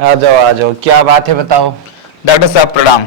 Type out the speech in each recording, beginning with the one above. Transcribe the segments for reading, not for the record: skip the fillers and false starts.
आ जाओ, क्या बात है बताओ। डॉक्टर साहब प्रणाम।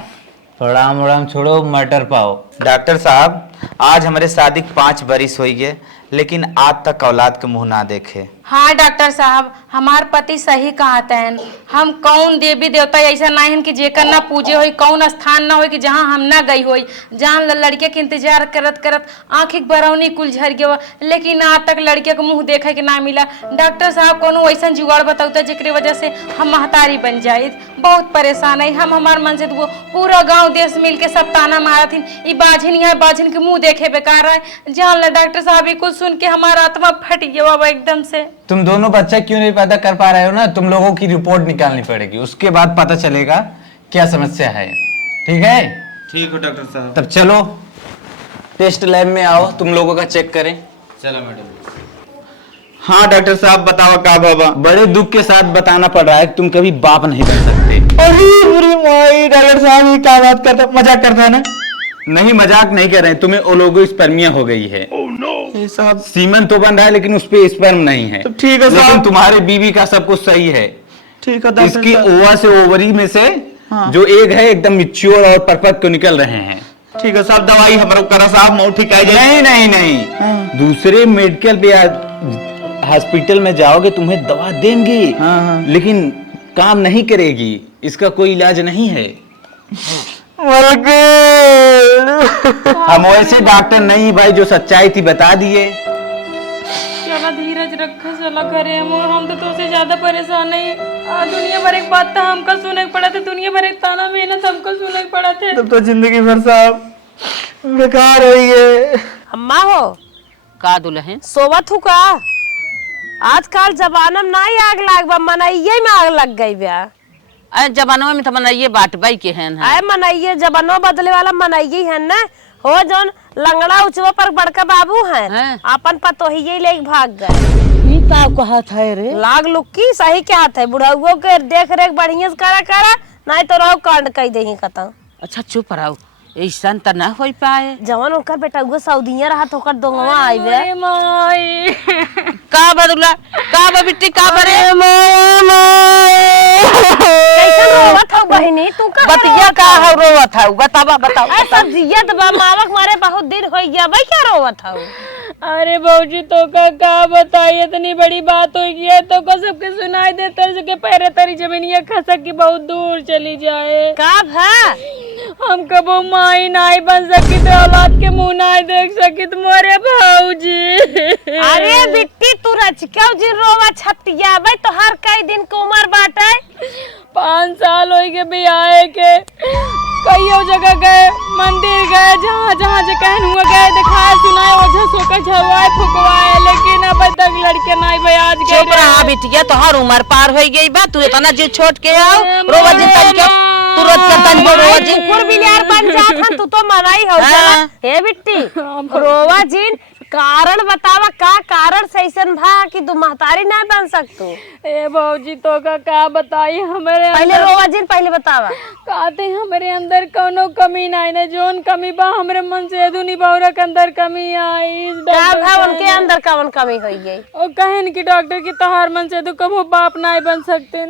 प्रणाम वणाम छोड़ो, मटर पाओ। डॉक्टर साहब आज हमारे शादी 5 बरिस हुई है, लेकिन आज तक औलाद के मुंह ना देखे। हाँ डॉक्टर साहब, हमार पति सही कहते हैं। हम कौन देवी देवता ऐसा नहीं है कि जेकर ना पूजे होई, कौन स्थान ना हो कि जहाँ हम ना गई होई, जहाँ लड़के के इंतजार करत करत आँखिक बरौनी कुल झर गया, लेकिन आज तक लड़के के मुंह देखे के ना मिला। डॉक्टर साहब कोनो ऐसा जुगाड़ बताऊता जेकरी वजह से हम महतारी बन जाए। बहुत परेशान है हम, हमार मन से तो पूरा गाँव देश मिल के सब ताना मारथिन, ई बाझिन यहाँ बाझिन के मुँह देखे बेकार है। जान डॉक्टर साहब ये कुछ सुन के हमारा आत्मा फट गया बाबा एकदम से। तुम दोनों बच्चा क्यों नहीं पैदा कर पा रहे हो ना, तुम लोगों की रिपोर्ट निकालनी पड़ेगी, उसके बाद पता चलेगा क्या समस्या है। ठीक है? ठीक हो डॉक्टर साहब। तब चलो टेस्ट लैब में आओ, तुम लोगों का चेक करें। चलो मैडम। हाँ डॉक्टर साहब बताओ का बाबा। बड़े दुख के साथ बताना पड़ रहा है कि तुम कभी बाप नहीं बन सकते। डॉक्टर साहब ये क्या बात करता, मजाक करता है ना? नहीं मजाक नहीं कर रहे हैं, तुम्हें ओलिगोस्पर्मिया हो गई है। साहब सीमन तो बन रहा है लेकिन उस पे स्पर्म नहीं है। तो ठीक है लेकिन साहब। तुम्हारे बीवी का सब कुछ सही है। ठीक है डॉक्टर इसकी साहब। ओवा से ओवरी में से जो एग है एकदम मिच्योर और परफेक्ट को निकल रहे हैं। ठीक है साहब, दवाई हमारा करा साहब, मऊ ठीक है। नहीं नहीं नहीं, दूसरे मेडिकल पे हॉस्पिटल में जाओगे तुम्हें दवा देंगे, लेकिन काम नहीं करेगी, इसका कोई इलाज नहीं है। हम वैसे डॉक्टर नहीं भाई, जो सच्चाई थी बता दिए। चला धीरज रखा, चला करे हम तो तुझसे ज्यादा परेशान नहीं। दुनिया भर एक बात था हमको सुने पड़ा था, दुनिया भर एक ताना मेहनत हमको सुने पड़ा थे। तब तो जिंदगी भर साहब बेकार हो गई। अम्मा हो का दुल्हन सोवत हूँ का? आजकल जमाना में नहीं आग लाग बा, मनइये में आग लग गई बा। अरे जबानों में तो मनइये बाटबाई के हैं। आए मनइये जबानो बदले वाला मनइये है ना, हो जोन लंगड़ा उचवा पर बड़का बाबू है, अपन पतोहिये ले भाग गए। ई का कहत है रे? लाग लुक्की सही क्या है, बुढ़ाओ के देख रेख बढ़िया से करा करा, नहीं तो रहो कांड कई देही कता। अच्छा चुप रहो, ऐसा त ना हो पाए। जवान ओकर बेटा उगो सऊदीया रहा तो ओकर दोंगवा आइबे। अरे माई का बदुला का बिट्टी का बरे कैसे रोवत हो बहिनी तू? का बतिया का हो रोवत है? बतावा बताओ। ऐसा जियत बा मावक मारे बहुत दिन हो गया भाई, क्या रोवत हो? अरे बहूजी तो का बताइए, इतनी बड़ी बात हो गई है तो को सबके सुनाई देता है कि पैरे तरी जमीनिया खसक की बहुत दूर चली जाए। का भा हम कबो माई नाई बन सकी तो औलाद के मुंह नाई देख सकी तो मोरे भाऊजी। अरे बिट्टी तू रच क्यों जिन रोवा छपटिया भाई, तो हर कई दिन को उम्र बाटे। 5 साल हो गए बियाहे के, कई जगह गए, मंदिर गए, जहाँ जहाँ कहन हुआ गए, दिखाए सुनाए, ओझा सोकर झरवाए फुकवाए, लेकिन अब तक लड़के नहीं भाई। आज गए चुप रहा बिटिया, तो हर उम्र पार हो गई बा, तू इतना जी छोड़ के आओ रोवा जी तन के तू रोज का तन रोवा जी कुकुर बिलार बन जात हन, तू तो मनाई हो जाला। हे बिट्टी रोवा जिन कारण बतावा, का कारण से ऐसन भा कि तू महतारी ना बन सकतो? ए भौजी तो का बताई, हमारे पहले रोवा जिन पहले बतावा। कहते हमारे अंदर कोनो कमी नहीं है, जोन कमी बा हमारे मन से दुनी बौरा के अंदर कमी आई। क्या भा उनके अंदर कवन कमी हो गई? ओ कहन की डॉक्टर की तहार मन से तो कबो बाप नहीं बन सकते।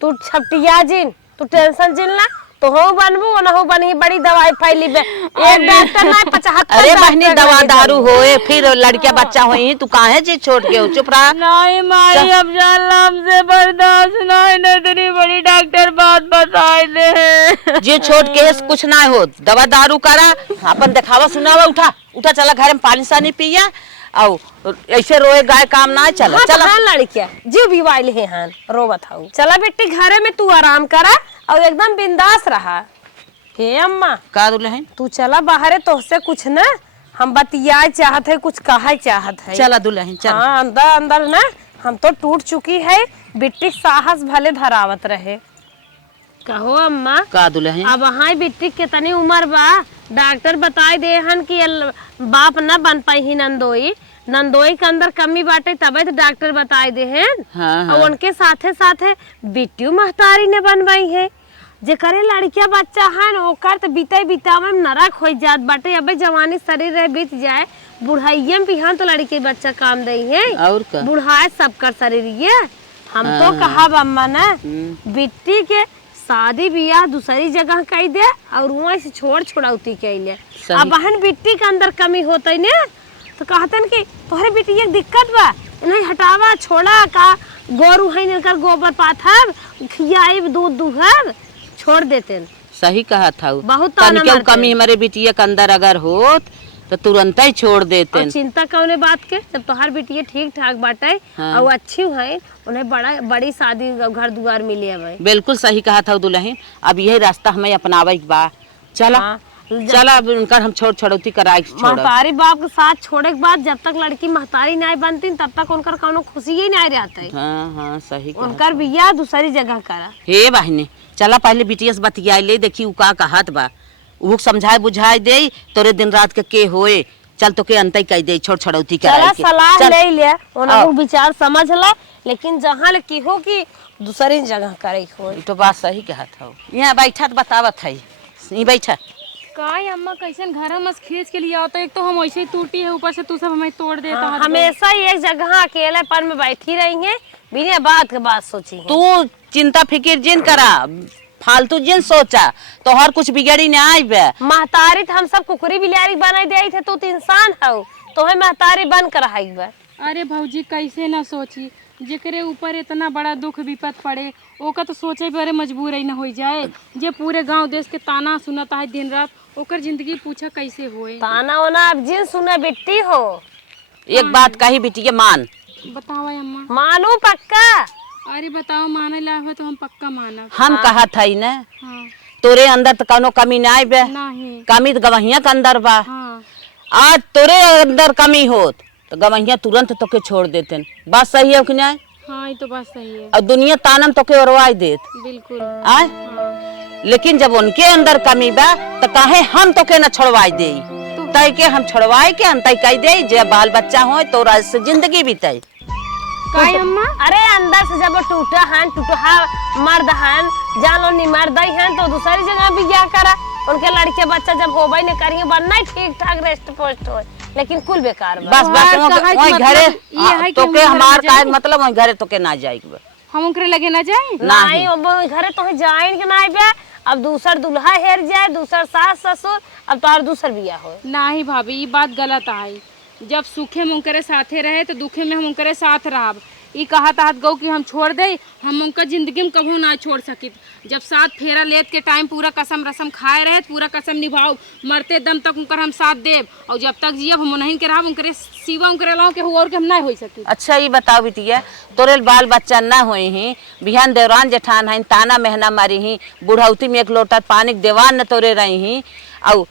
तू छपटिया जिन, तू टेंशन जिन ला, तो हो बनबू ना हो बनी, बड़ी दवाई फैली बे। एक डॉक्टर ना 75। अरे बहनी दवा दारू होए फिर लड़किया बच्चा होई, तू काहे जी छोड़ के? चुप रहा। नहीं माई अब जान हमसे बर्दाश्त नहीं, इतनी बड़ी डॉक्टर बात बताए दे। जी छोड़ के कुछ ना हो, दवा दारू करा, अपन दिखावा सुनावा, उठा उठा चला घर में पानी सानी पिया, आओ ऐसे रोए गाय काम ना चला। चला हाँ लड़किया जी भी वाइल है हां रोवत हूं। चला बेटी घरे में तू आराम करा और एकदम बिंदास रहा। हे अम्मा का दुल्हन तू चला बाहरे, तोहसे कुछ ना हम बतियाए चाहत है, कुछ कहा चाहत है। चला दुल्हन चल। हाँ अंदर अंदर ना हम तो टूट चुकी है, बिट्टी साहस भले धरावत रहे। कहो अम्मा का दुल्हन अब वहाँ बिट्टी कितनी उम्र बा, डॉक्टर बताए दे हन कि बाप न बन पाई ही नंदोई, नंदोई के अंदर कमी बाटे, तबे तो डॉक्टर बताए दे हैं। हाँ, और उनके साथे साथे बिट्टी महतारी ने बनवाई है। जे करे लड़किया बच्चा है न ओकर तो बीते बीतावे में नरक हो जात बाटे। अबे जवानी शरीर रह बीत जाए, बुढ़ाइये में भी हाँ तो लड़की बच्चा काम दई है। और का बुढ़ाए सबकर शरीर ये हम तो कहा अम्मा ना बिट्टी के शादी बियाह दूसरी जगह कई दे और वहीं से छोड़ छोड़ौती कैले। अब बहन बिट्टी के अंदर कमी होते ने तो कहतन कि तोहरे बिट्टी एक दिक्कत बा, नहीं हटावा छोड़ा का गोरू है निकर गोबर पाथर खियाई दूध दूहर छोड़ देते। सही कहा था बहुत ताना तनिके मारते। कमी हमारे बिटिया के अंदर अगर होत तो तुरंत ही छोड़ देते। और चिंता कौने बात के जब तोहार बिटिया ठीक ठाक बाटे हाँ। और अच्छी है उन्हें बड़ी शादी घर दुआर मिले है। बिल्कुल सही कहा था दुल्हन, अब यही रास्ता हमें अपनावे के बा। चला हाँ। चला अब उनकर हम छोड़ छोड़ौती कराए के छोड़। महतारी बाप के साथ छोड़े के बाद जब तक लड़की महतारी नहीं बनती तब तक उनकर कौनो खुशी ही नहीं रहते। हाँ हाँ सही कहा। उनकर बियाह दूसरी जगह करा। हे बहने चला पहले बिटिया से बतिया ले, देखी उ का कहत बा, उ समझाए बुझाए दे तोरे दिन रात के होए। चल तो के अंत कह दे छोड़ छोड़ौती चला कराए के। सलाह चल। ले ले उन्हें आओ। विचार समझ ला, लेकिन जहाँ ले की हो कि दूसरी जगह करे हो। तो बात सही कहत हो। यहाँ बैठा तो बतावत है, यहीं बैठा। काय अम्मा कैसन घर मस खींच के लिए आता, एक तो हम वैसे ही टूटी है ऊपर से तू सब हमें तोड़ देता हाँ, है। हमेशा ही एक जगह अकेलेपन में बैठी रही है, बिना बात के बात सोची है। तू चिंता फिकिर जिन करा, फालतू जिन सोचा तो हर कुछ बिगड़ी न आई बे। महतारी तो हम सब कुकरी बिलारी बनाई दे थे, तू तो इंसान हो तो है महतारी बन कर रही बा। अरे भौजी कैसे ना सोची, जेकरे ऊपर इतना बड़ा दुख विपत पड़े ओका तो सोचे बड़े मजबूर ही ना हो जाए। जे पूरे गांव देश के ताना सुनता है दिन रात, ओकर जिंदगी पूछा कैसे होए। ताना वाना अब जिन सुने बिट्टी हो। एक बात कही बिटिया मान। बताओ अम्मा। मानू पक्का। अरे बताओ माने ला हो तो हम पक्का मानब। हम कहा था ना हाँ। तोरे अंदर तो कौनो कमी ना आई बे। नहीं। कमी तो गवहिया के अंदर बा। हाँ। आज तोरे अंदर कमी होत तो गवहिया तुरंत तोके छोड़ देते। बात सही है कि नहीं? हाँ ये तो बात सही है। और दुनिया तानम तोके ओरवाई देत। बिल्कुल। आय लेकिन जब उनके अंदर कमी बा तो काहे हम तोके न छोड़वाई दे, तय के हम छोड़वाई के अंत कह दे जे बाल बच्चा हो तो से जिंदगी बीते। काय अम्मा? अरे अंदर से जब टूटा है टूटा मर्द है जानो नहीं मर्द है तो दूसरी जगह भी क्या करा। उनके लड़के बच्चा जब होबे नहीं करेंगे बनना ठीक ठाक रेस्ट पोस्ट हो, लेकिन कुल बेकार बा। बस बस वही घरे तोके हमार का मतलब वही घरे तोके ना जाएगी। हम उनके लगे ना जाए। नहीं अब घरे तो जाए के ना बे। अब दूसर दुल्हा हेर जाए, दूसर सास ससुर, अब तो दूसर बिया हो। नहीं भाभी ये बात गलत आई। जब सुखे में उनकरे साथे रहे तो दुखे में हम उनकरे साथ रहब। ई कहा ताहत गौ कि हम छोड़ दे, हम उनका जिंदगी में कभू ना छोड़ सकित। जब साथ फेरा लेत के टाइम पूरा कसम रसम खाए रहे पूरा कसम निभाओ, मरते दम तक उनकर हम साथ देव और जब तक जियब हम नहीं के रहब उनकरे सिवा उनकरे लाओ के और के हम ना हो सकी। अच्छा ये बताओ बिटिया तोरे बाल बच्चा ना होई ही बिहान देवरान जेठान है ताना महना मारी ही बुढ़ौती में एक लोटा पानी के देवान न तोरे रही ही और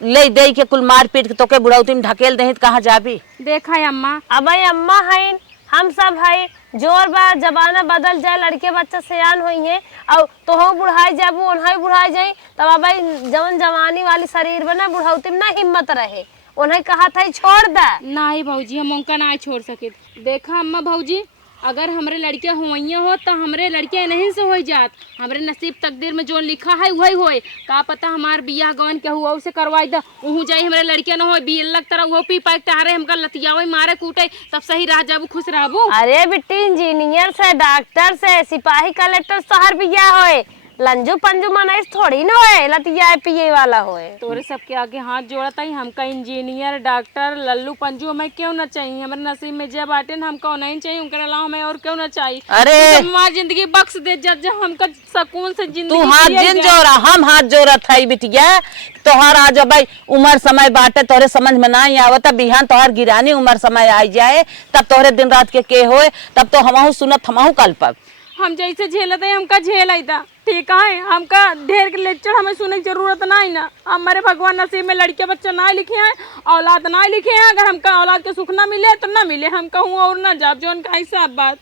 ले दे के कुल मार पीट के तोके बुढ़ौती में ढकेल दे कहाँ जाबी। देखा है अम्मा। अब अम्मा है हम सब है जोर बा जमाना बदल जाए लड़के बच्चा सयान हुई है और तो हो बुढ़ाई जाबू उन्हें बुढ़ाई जाए तब भाई जवन जवानी वाली शरीर बना बुढ़ौती में ना हिम्मत रहे उन्हें कहा था छोड़ दा। नहीं भौजी हम उनका ना छोड़ सके। देखा अम्मा भौजी अगर हमरे लड़कियां हुई हो तो हमरे लड़कियां नहीं से हो जात। हमरे नसीब तकदीर में जो लिखा है वही होए। का पता हमार बियाह गवन के हुआ उसे करवाई दा उहू जाई हमरे लड़कियां न हो बी अलग तरह वो पी पाए तारे हमका लतियावे मारे कूटे तब सही रह जाबू खुश रहबू। अरे बेटी इंजीनियर से डॉक्टर से सिपाही कलेक्टर शहर बियाह होए लंजू पंजू मनाइस थोड़ी न होए लतिया पिए वाला होए। तोरे सबके आगे हाथ जोड़ता ही हमका इंजीनियर डॉक्टर लल्लू पंजू हमें क्यों ना चाहिए। हमारे नसीब में जब बाटे हमका नहीं चाहिए उनके अलावा हमें और क्यों ना चाहिए। अरे हमारी जिंदगी बख्श दे जब हमका सुकून से जिंदगी तू हाथ जिन जोड़ा हम हाथ जोड़त है बिटिया तोहार आज भाई उम्र समय बाटे तोहरे समझ में ना आवता बिहान तोहार गिरानी उम्र समय आई जाए तब तोहरे दिन रात के होए तब तो हमहू सुनत हमहू कल पाब। हम जैसे झेलते हैं हमका झेल आई था ठीक है। हमका ढेर के लेक्चर हमें सुनने की जरूरत नहीं ना। हमारे भगवान नसीब में लड़के बच्चे ना लिखे हैं औलाद ना लिखे हैं। अगर हमका औलाद के सुख ना मिले तो ना मिले हम कहूँ और ना जाब जो उनका ऐसा बात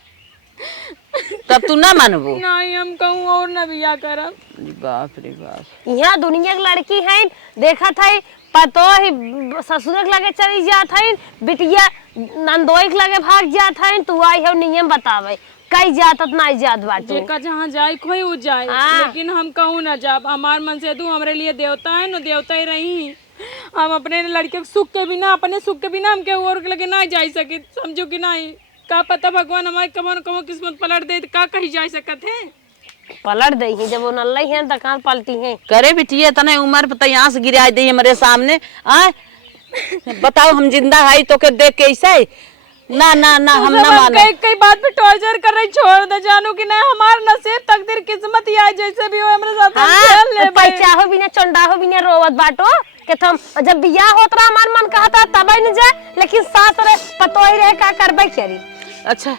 तब तू ना मानबू। नहीं हम कहूँ और ना बिया करब। बाप रे बाप यहाँ दुनिया की लड़की है देखा था पतो ही ससुर के लगे चली जात है बिटिया नंदोई के लगे भाग जात है तू आई है नियम बतावे कई जात नहीं जात बाटे जेका जहाँ जाए कोई उ जाए लेकिन हम कहूँ ना जाब। हमार मन से तू हमारे लिए देवता है ना देवता ही रही। हम अपने लड़के के सुख के बिना अपने सुख के बिना हम के और के लगे ना जा सके समझो कि नहीं। का पता भगवान हमारे कमन कमो किस्मत पलट दे का कही जा सकत है। पलट दई है जब वो नल्ला ही है तो कहाँ पलटी है। करे बिटिया तने उम्र पे यहाँ से गिरा दी हमारे सामने आ बताओ हम जिंदा है तो के देख के ऐसे ना ना ना हम ना मानो। कई कई बात पे टॉर्चर कर रही, छोड़ दे जानू कि नहीं हमार नसीब तकदीर किस्मत ही है जैसे भी हो हमारे साथ हम खेल ले भाई। पैसा हो बिना चंडा हो बिना रोवत बाटो के तुम जब बियाह होत रहा हमार मन कहता तब ही न जाए, लेकिन सास रे पतो ही रहे का करबे करी। अच्छा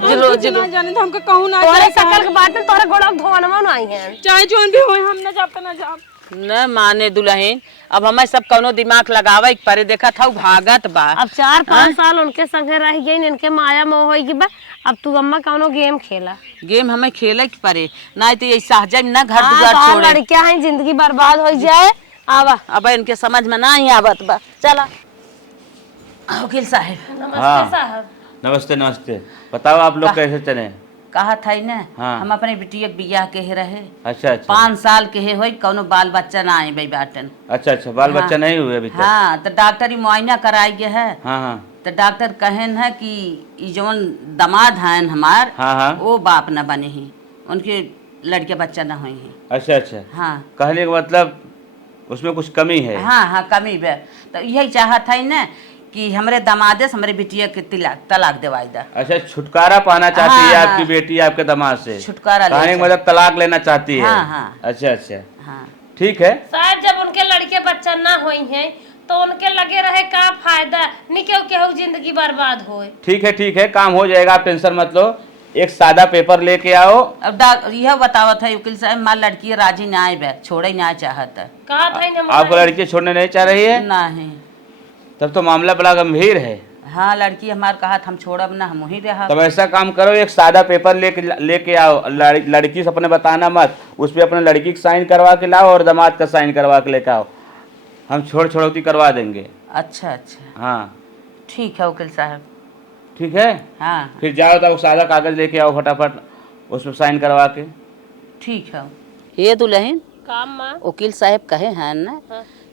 जिलो जिलो ना जाने तो हमको कहूं ना तोरे जाए सकल के बात में तोरे गोड़ा धोनवा न आई है। चाहे जोन भी होए हम ना जाप ना जाप न माने दुल्हन अब हमें सब कौनो दिमाग लगावे परे देखा था भागत बा। अब 4-5 साल उनके संगे रह गई इनके माया मोह होई की बा। अब तू अम्मा कौनो गेम खेला। गेम हमें खेले के परे ना तो ये सहजा ना घर दुआर हाँ, छोड़े लड़कियां हैं जिंदगी बर्बाद हो जाए। आवा अब इनके समझ में ना ही आवत बा। चला वकील साहब नमस्ते साहब। नमस्ते नमस्ते। बताओ आप लोग कैसे चले? कहा था ना हाँ। हम अपने बिटिया के बियाह के ही रहे। अच्छा अच्छा 5 साल के है होई कौनो बाल बच्चा ना आए भाई बाटन। अच्छा अच्छा बाल बच्चा नहीं हुए अभी तक? हाँ तो डॉक्टर ही मुआयना कराई गए है। हाँ हाँ तो डॉक्टर कहन है कि ई जौन दामाद हैं हमार हाँ हाँ वो बाप न बने ही, उनके लड़के बच्चा न हुए हैं। अच्छा अच्छा हाँ कहने का मतलब उसमें कुछ कमी है? हाँ हाँ कमी बे तो यही चाहत है ना कि हमरे दामादे से हमरे बिटिया के तलाक दिवाई दा। अच्छा छुटकारा पाना चाहती है हाँ, आपकी बेटी आपके दामाद से? छुटकारा ले कहने का मतलब तलाक लेना चाहती है? हाँ, हाँ। अच्छा अच्छा हाँ ठीक है। शायद जब उनके लड़के बच्चा ना हुई हैं तो उनके लगे रहे का फायदा नहीं केहू जिंदगी बर्बाद होए। ठीक है काम हो जाएगा, आप टेंशन मत लो। एक सादा पेपर लेके आओ। अब यह बतावत है वकील साहब मार लड़की राजी ना आए बे छोड़े ना चाहत है। कहा था आपको लड़की छोड़ने नहीं चाह रही है? नहीं तब तो मामला बड़ा गंभीर है। हाँ लड़की हमार कहा हम छोड़ब ना हम वहीं रहा। तब ऐसा काम करो एक सादा पेपर लेके आओ। लड़की से अपने बताना मत, उस पर अपने लड़की की साइन करवा के लाओ और दामाद का साइन करवा के लेके आओ। हम छोड़ौती करवा देंगे। अच्छा अच्छा हाँ ठीक है वकील साहब। ठीक है हाँ फिर जाओ तो सादा कागज लेके आओ फटाफट, उसमें साइन करवा के। ठीक है। ये दुल्हन काम मां वकील साहब कहे हैं ना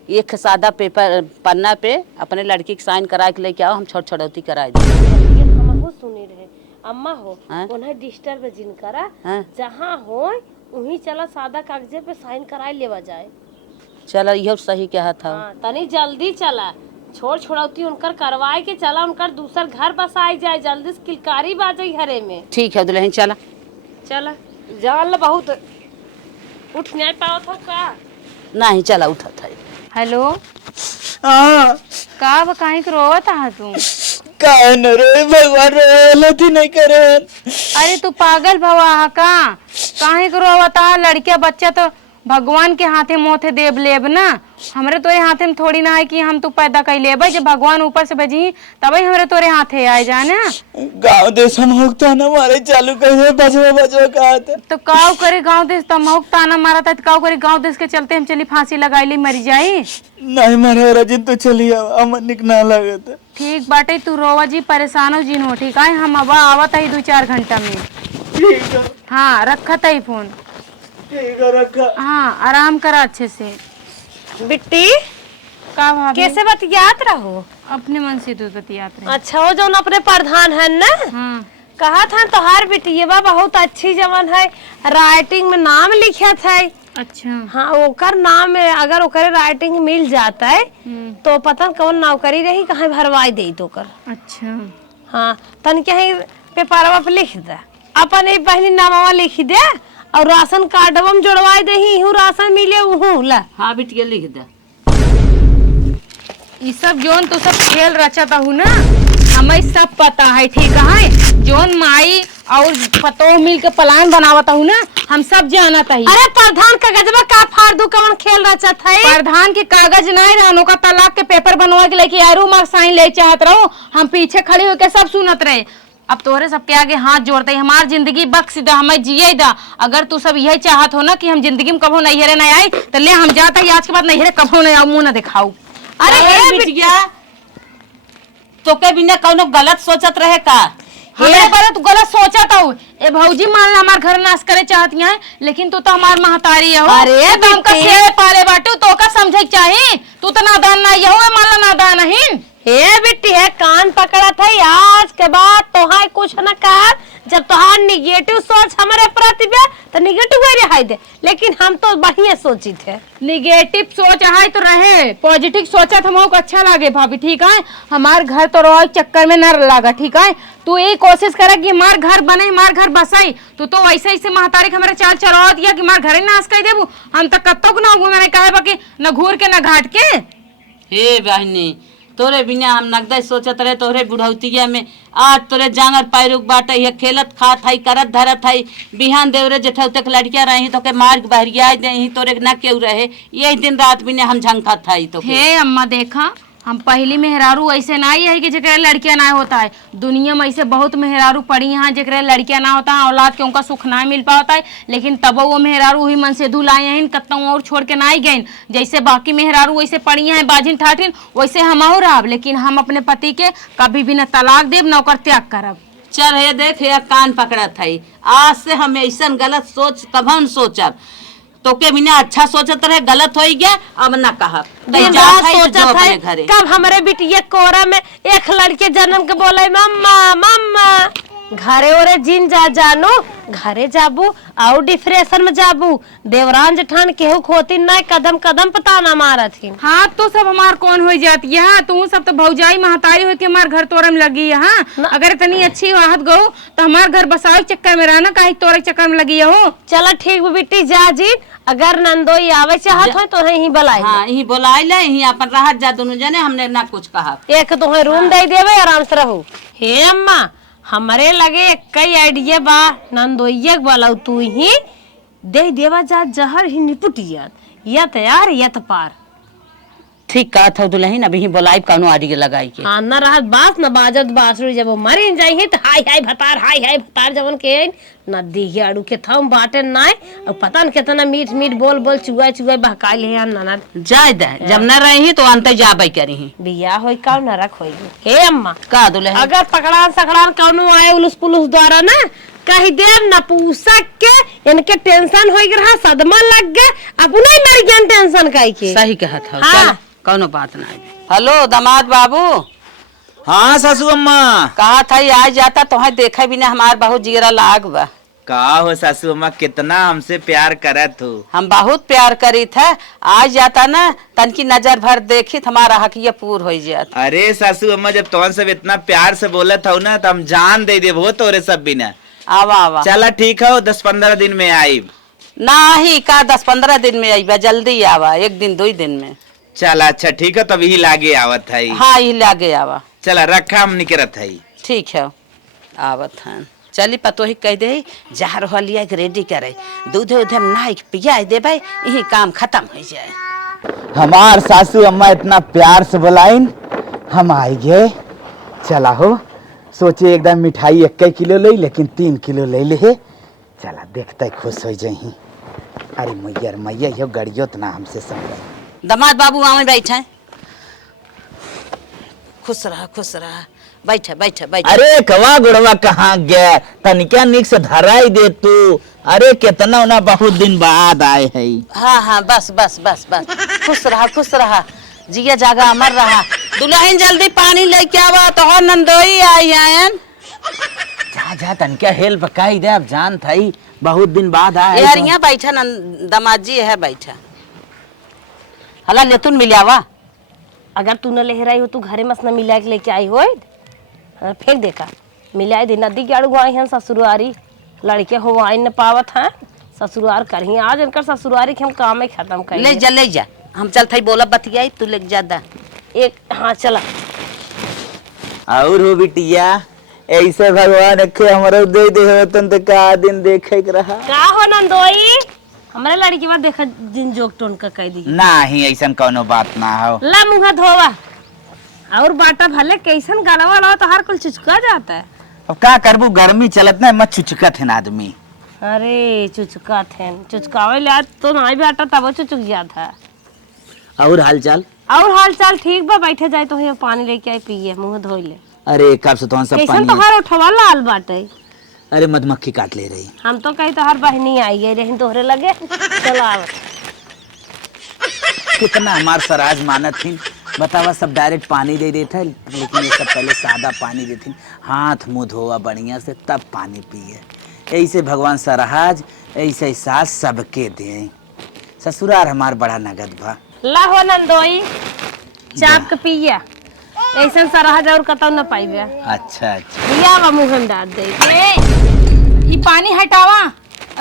एक सादा पेपर पन्ना पे अपने लड़की की साइन करा के लेके आओ, हम छोड़ौती करा देंगे। हमहु सुनी रहे अम्मा हो हाँ? उन्हें डिस्टर्ब जिन करा हाँ? जहाँ हो वहीं चला सादा कागजे पे साइन कराई लेवा जाए। चलो यह सही कहा था। हाँ, तनी जल्दी चला छोड़ौती उनकर करवाए के चला उनकर दूसर घर बसाई जाए जल्दी से किलकारी बाजे घरे में। ठीक है दुल्हन चला चला जाल बहुत उठ नहीं पाओ था का नहीं चला उठा था। हेलो हाँ का काहे के रोवत है तू? काहे न रोए भगवान रोए नहीं करे। अरे तू पागल भवा है का? काहे के रोवत है? लड़के बच्चा तो भगवान के हाथे मोथे देव लेब ना, हमरे तोरे हाथे में थोड़ी ना है कि हम तू पैदा कर लेबे। जब भगवान ऊपर से भेजी तभी हमरे तोरे हाथे आए जाना। गांव देश हम होता ना मारे चालू करे बचवा कहा था। तो काव करे गांव देश तमहुक ताना मारा था, काव करे गांव देश के चलते हम चली फांसी लगाई ली मरी जाई। नहीं मारे रजिन तो चली अमन निक ना लगे था। ठीक बाटे तू रोवा जी परेशान हो जिन हो ठीक है। हम अब आवत है 2-4 घंटा में। ठीक है हाँ रखा था फोन। ठीक है रखा। हाँ आराम करा अच्छे से। बिट्टी का भाभी कैसे बतियात रहो? अपने मन से तू बतियात रहे। अच्छा वो जो अपने प्रधान है ना हाँ कहा था तोहार बिटिया बहुत अच्छी जवन है राइटिंग में नाम लिखा था। अच्छा हाँ ओकर नाम में अगर ओकरे राइटिंग मिल जाता है तो पता कौन नौकरी रही कहाँ भरवाई दे तो कर। अच्छा हाँ तन कहीं पेपरवा पे लिख दे अपन पहली नामवा लिख दे और राशन कार्डवा में जोड़वाई दे राशन मिले उहू ला। हाँ बिटिया लिख दे। ये सब जोन तो सब खेल रचता हूँ ना हमें सब पता है ठीक है। जोन माई और पतो मिल के प्लान बनावता हूँ ना हम सब जानता ही। अरे प्रधान कागजवा का फाड़ू कवन खेल रचत है? प्रधान के कागज नहीं रहनो का तलाक के पेपर बनवा के लेके आरू मार साइन ले चाहत रहो। हम पीछे खड़े होके सब सुनत रहे। अब तोरे सबके आगे हाथ जोड़ते ही हमार जिंदगी बख्श दा हमें जिये दा। अगर तू सब यही चाहत हो ना कि हम जिंदगी में कभो नैहरे नहीं आई तो ले हम जाता ही आज के बाद नैहरे कभो नहीं आऊ मुंह न दिखाऊ। अरे बिटिया तो के बिना कौनो गलत सोचत रहे का? हमारे बारे तू गलत सोचा था। ए भौजी मान ला हमार घर नाश करे चाहती है लेकिन तू तो हमार महतारी है। अरे तो हमका शेर पाले बाटू तो का समझे चाहिए। तू तो नादान नहीं है मान ला नादान नहीं। हे बेटी है कान पकड़ा था आज के बाद तोहार कुछ न कहा। जब तोहार निगेटिव सोच हमारे प्रति बे तो निगेटिव ही रहा दे, लेकिन हम तो बढ़िया सोची थे। निगेटिव सोच है तो रहे, पॉजिटिव सोचा तो हमको अच्छा लगे भाभी, ठीक है। हमार घर तो रोज चक्कर में न लगा, ठीक है। तू यही कोशिश करे कि हमार घर बने, हमार घर बसाई। तू तो ऐसे ऐसे महतारी हमारे चाल चलवा दिया कि हमार घरे नाश कर देबू। हम तो कत्तो को ना हूँ, मैंने कहे बाकी न घूर के न घाट के। हे बहनी तोरे बिना हम नगदा सोचत रहे तोरे बुढ़ौतिया में आज तोरे जांगर पैरुक बाटे ये खेलत खात हई करत धरत हई बिहान देवरे जेठौ तक लड़किया रही तो के मार्ग बहरिया दे ही तोरे ना केउ रहे यही दिन रात बिना हम झंखत हई तो हे अम्मा देखा, हम पहली मेहरारू ऐसे ना है कि जकरे लड़कियां ना होता है। दुनिया में ऐसे बहुत मेहरारू पड़ी हैं जकरे लड़कियां ना होता है, औलाद के उनका सुख ना मिल पाता है, लेकिन तब वो मेहरारू ही मन से धुलाए हैं, कत्तों और छोड़ के ना ही गए। जैसे बाकी मेहरारू वैसे पड़ी हैं बाजिन ठाठिन, वैसे हम और अब, लेकिन हम अपने पति के कभी भी न तलाक देव न ओकर त्याग करब। चल हे देख हे कान पकड़त हई आज से हम ऐसा गलत सोच कभन सोचब तो के बिना अच्छा सोचत रहे गलत हो गया अब ना कहा कब हमारे बिटिया कोरा में एक लड़के जन्म के बोले मम्मा मम्मा घरे ओरे जिन जा जानू घरे जाबू और डिप्रेशन में जाबू देवरान जेठान केहू खोती ना कदम कदम पता ना मारत ही। हाँ तो सब हमार कौन हो जाती है। हाँ तू सब तो भौजाई महतारी हो के हमार घर तोड़े में लगी है। हाँ अगर इतनी अच्छी राहत गो तो हमार घर बसाओ चक्कर में रहना कहीं तोड़े चक्कर में लगी हो। चलो ठीक बेटी जा जी, अगर नंदोई आवे चाहत हो तो यही बुलाई। हाँ यही बुलाई ले यही अपन राहत जा दोनों जने हमने ना कुछ कहा। एक तो रूम दे देवे आराम से रहो। हे अम्मा हमारे लगे कई आइडिया बा, नंदोइया वाला तू ही दे देवा जा जहर ही निपुटिया या तैयार या तो पार। ठीक कहा था दुल्हन अभी ही बुलाई कानू आदि के लगाई के। हाँ न रहत बास न बाजत बासुरी जब वो मरी जाई तो हाय हाय भतार जवन के नदी के आड़ू के थम बाटे नाय और पता न कितना मीठ मीठ बोल बोल चुआ चुआ बहका ले ननद जाय दे जब न रही तो अंत जाबे करी बिया होई का नरक होई। हे अम्मा का दुल्हन अगर पकड़ान सकड़ान कौनो आए उलुस पुलुस द्वारा ना कही देव न पूसक के इनके टेंशन हो रहा सदमा लग गए अपने मर गया टेंशन काई के। सही कहा था। हाँ। कौनो बात ना। हेलो दामाद बाबू। हाँ सासू अम्मा कहा था आज जाता तुम्हें देखे बिना हमार बहुत जीरा लाग बा। का हो सासू अम्मा कितना हमसे प्यार करत हो। हम बहुत प्यार करी थे आज जाता ना तन की नजर भर देखी हमारा हकिया पूर हो जात। अरे सासू अम्मा जब तुम सब इतना प्यार से बोलत हो ना तो हम जान दे दे वो तोरे सब बिना। आवा आवा चला ठीक है 10-15 दिन में आई ना ही का 10-15 दिन में आई जल्दी आवा 1 दिन 2 दिन में। चल अच्छा ठीक है तब ही लागे आवत है। हाँ ही लागे आवा। चला रखा हम निकरत है। ठीक है आवत है। चली पतो ही कह दे जहर हलिया रेडी करे दूध उधम ना पिया देवे यही काम खत्म हो जाए। हमार सासू अम्मा इतना प्यार से बुलाइन हम आई गए। चला हो सोचे एकदम मिठाई 1 किलो ले लेकिन 3 किलो ले ले। चला देखते खुश हो जाही। अरे मैया यो गड़ियो तो ना हमसे समझ। दामाद बाबू आवे बैठे खुश रहा बैठे बैठे बैठे। अरे कवा गुड़वा कहाँ गया तनिका निक से धराई दे तू। अरे कितना ना बहुत दिन बाद आए है। हाँ हाँ बस बस बस बस खुश रहा जिया जागा अमर रहा। दुल्हन जल्दी पानी लेके आवा तो और नंदोई आई आयन। जा तनिका हेल्प काई दे अब जान थाई बहुत दिन बाद आए। यार यहाँ बैठा दामाद जी है बैठा हला लेतुन मिलावा। अगर तू न लहराई हो तू घरे मस न मिला के लेके आई हो फेंक देखा मिलाई दे नदी के आड़ू आई हैं ससुरारी लड़के हो आई न पावत हैं ससुरार करही आज इनकर ससुरारी के हम काम ही खत्म कर ले जा हम चल थई बोला बतियाई तू ले ज्यादा एक। हाँ चला और हो बिटिया ऐसे भगवान रखे हमारा दे दे तन तो का दिन देखे के रहा का हो नंदोई हमारे लड़की बात देखा जिन जोक टोन का कह दी नहीं ऐसा कोनो बात ना हो। ला मुँह धोवा और बाटा भले कैसन गाना वाला तो हर कुल चुचका जाता है। अब क्या करबू गर्मी चलत ना मत चुचकत है आदमी। अरे चुचका थे चुचकावे ले तो ना भी आटा तब चुचक गया था। और हालचाल हाल चाल ठीक बा बैठे जाए तो पानी लेके आई पिए मुँह धो ले। अरे कब से तो सब कैसन तो हर उठवा लाल बाटे। अरे मधुमक्खी काट ले रही। हम तो कहीं तो हर बहनी आई गई रही तोहरे लगे चलो आवत। कितना हमार सराज मानत थी बतावा सब डायरेक्ट पानी दे देते, लेकिन ये सब पहले सादा पानी देते, हाथ मुँह धोआ बढ़िया से तब पानी पिए। ऐसे भगवान सरहाज ऐसे सास सबके दें। ससुरार हमार बड़ा नगद बा। ला हो नंदोई चाप के पिया, ऐसा सरहज और कतौ न पाइबे। अच्छा अच्छा लिया वा मुंह में डाल दे। ये पानी हटावा,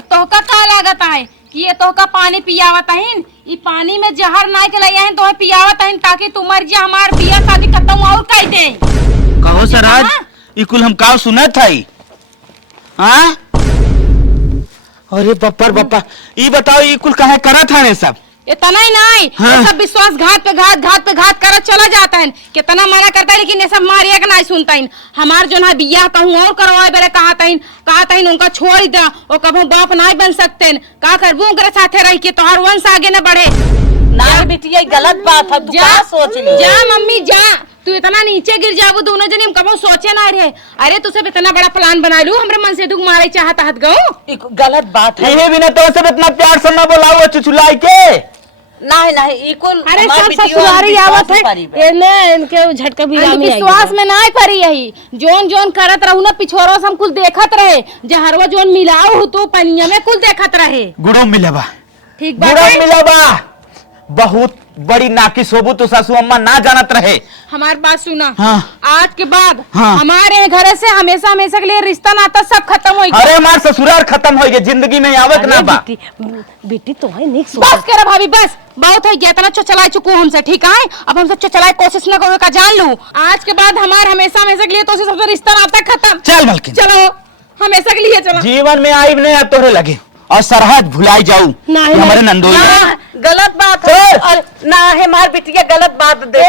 तोहका का लागत है कि ये तोहका पानी पियावत हइन? ये पानी में जहर ना के लइया हइन तोहे पियावत हइन ताकि तू मर जा, हमार बिया शादी खत्म और कह दे। कहो सरहज ई कुल हम का सुनत हई? हां अरे बप्पर बप्पा ई बताओ ई कुल काहे करत हने सब? इतना ही नहीं, हाँ। ये सब विश्वासघात पे घात करत चला जाता है। कितना मना करता है लेकिन ये सब मारिया के नहीं सुनता है। हमार जो ना बिया कहूँ और करवाए बेरे कहा उनका छोड़ दे, वो कभी बाप नहीं बन सकते। का करबू उनके साथे रह के तोहर वंश आगे न बढ़े। ना बिटिया गलत बात है, तू क्या सोच ली? जा मम्मी जा, तू इतना नीचे गिर जाबू दोनों जने, हम कबो सोचे ना रहे। अरे तू सब इतना बड़ा प्लान बना लू, हमरे मन से दुख मारे चाहत हत गऊ। गलत बात है। ये बिना तो सब इतना प्यार से ना बुलाओ चुचुलाई के। नहीं नहीं इकुल अरे सब ससुरारी आवत है, एने इनके झटका भी आमी आई। विश्वास में ना परी यही जोन जोन करत रहू ना पिछोरो से हम कुल देखत रहे। जहरवा जोन मिलाओ हो तो पनिया में कुल देखत रहे। गुड़ो मिलबा, ठीक बात गुड़ो है। मिलबा, बहुत बड़ी नाकिस होबू तो सासू अम्मा ना जानत रहे। हमारी बात सुना, हाँ। आज के बाद हाँ। हमारे घर से हमेशा हमेशा के लिए रिश्ता नाता सब खत्म हो गया। अरे हमार ससुराल खत्म हो गए, जिंदगी में आवत ना बा। बेटी तो है निक बस करे भाभी बस, बहुत हो गया, इतना चचला चुकू हमसे, ठीक है? अब हमसे चचलाए कोशिश न करो का जान लूं। आज के बाद हमारे हमेशा हमेशा के लिए तो सबसे रिश्ता नाता खत्म। चल मलकिन चलो हमेशा के लिए चलो। जीवन में आइब नहीं अब तोहरे लगे और सरहद भुलाई जाऊ हमारे नंदोई। गलत बात है। और ना है मार बिटिया गलत बात दे।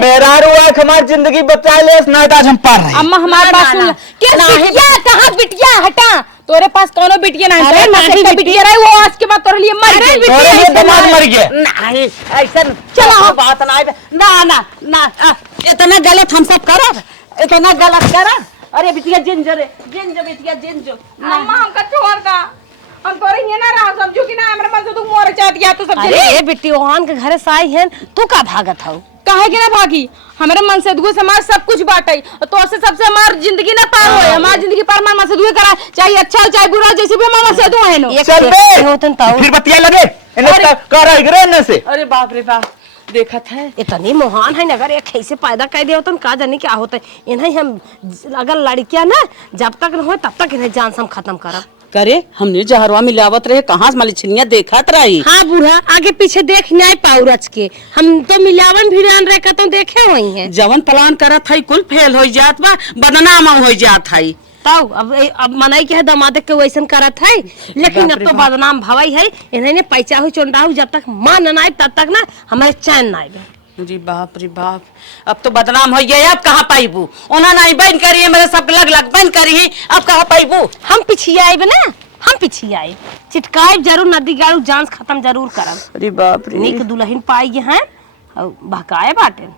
मेरा रुआ हमारी जिंदगी बचा ले, नहीं तो आज हम पार रहे। अम्मा हमारी बात सुन, बिटिया कहाँ? बिटिया हटा, तोरे पास कोनो बिटिया नहीं। अरे नहीं बिटिया रही वो आज के बाद तोरे लिए मर गई। तोरे लिए दामाद मर गया। नहीं ऐसा चलो बात ना ना ना इतना गलत हम सब करब, इतना गलत करब। अरे बिटिया जिंजो रे, जिंजो बिटिया जिंजो। अम्मा हमका छोड़ दा, हम तोरे ये ना रहा समझू कि ना हमरा मन से तू मोर चाह दिया तू सब। अरे बेटी ओहान के घरे से आई है, तू का भागत हौ? काहे कि ना भागी, हमारे मन से दुगो समाज सब कुछ बांटे तो से सबसे हमारी जिंदगी ना पार होए। हमारी जिंदगी पार मन से दुगो करा, चाहे अच्छा हो चाहे बुरा, जैसे भी हमारा से दो है नो। चल बे फिर बतिया लगे इन्हें कर इगरे से। अरे बाप रे बाप, देखत है इतनी मोहान है, अगर एक ऐसे पैदा कर दिया तो का जाने क्या होता है। इन्हें हम अगर लड़कियां ना जब तक न हो तब तक इन्हें जान से हम खत्म करब। करे हमने जहरवा मिलावत रहे, कहाँ से मलिछनिया देखत रही। हाँ बूढ़ा आगे पीछे देख नहीं पाउरच के, हम तो मिलावन भी रह का तो देखे हुई है। जवन प्लान करत है कुल फेल हो जात बा, बदनाम हो जात है। तब अब मनाई के है दमाद के वैसन करत है, लेकिन अब तो बदनाम भवाई है। इन्हें पैसा हो चोंडा हो, जब तक मां न आए तब तक ना हमारे चैन ना आए। जी बाप रे बाप, अब तो बदनाम हो गया। अब कहाँ पाइबू? उन्हें नहीं बंद करी है, मेरे सब लग लग बंद करी है, अब कहाँ पाइबू? हम पिछिए आए ना, हम पिछिए आए, चिटकाए जरूर, नदी गाड़ू जांच खत्म जरूर करब। अरे बाप रे, निक दुल्हन पाई हैं और बहकाए बाटे।